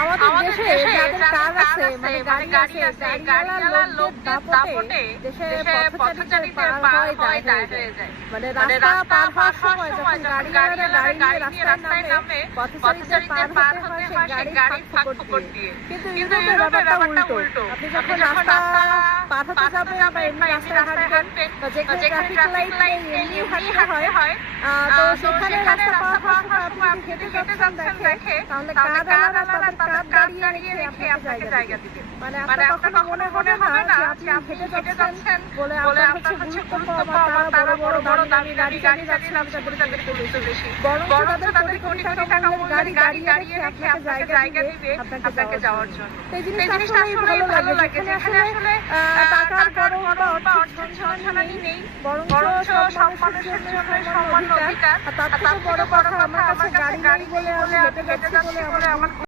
আমাদের দেশে যাদের কার আছে মানে গাড়ি আছে গাড়িওয়ালা লোকদের দাপটে দেশে পথচারীদের পার হয় দায় হয়ে যায়। মানে রাস্তা পার হওয়ার সময় যখন গাড়িওয়ালা গাড়ি নিয়ে রাস্তায় নামে পথচারীদের পার হতে হয় সেই গাড়ির ফাঁক ফোকর দিয়ে। কিন্তু ইউরোপে ব্যাপারটা উল্টো। আপনি যখন রাস্তা পার হতে যাবেন বা এমনি রাস্তায় হাঁটবেন বা যেখানে ট্রাফিক লাইট এমনি হাঁটতে হয় তো সেখানে রাস্তা পার হওয়ার সময় আপনি যদি হেঁটে যাচ্ছেন দেখে তাহলে কারওয়ালা তাদের কার দাঁড়িয়ে রেখে আপনাকে জায়গা দিবে। মানে আপনার কখনো মনে হবে না যে আপনি হেঁটে যাচ্ছেন বলে আপনার হচ্ছে গুরুত্ব পাওয়া, তারা বড় দামি গাড়ি চালিয়ে যাচ্ছে বলে তাদের গুরুত্ব বেশি। বরঞ্চ তাদের কোটি কোটি টাকা মূল্যের গাড়ি দাঁড়িয়ে রেখে আপনাকে জায়গা দিবে আপনাকে যাওয়ার জন্য। এই জিনিসটা আসলেই ভালো লাগে যেখানে আসলে টাকার গরম বা অর্থের ঝনঝনানি নেই, বরঞ্চ সব মানুষের জন্য সমান অধিকার। আর তার থেকে বড় কথা আমার কাছে গাড়ি নেই বলে আমি হেঁটে যাচ্ছি বলে আমার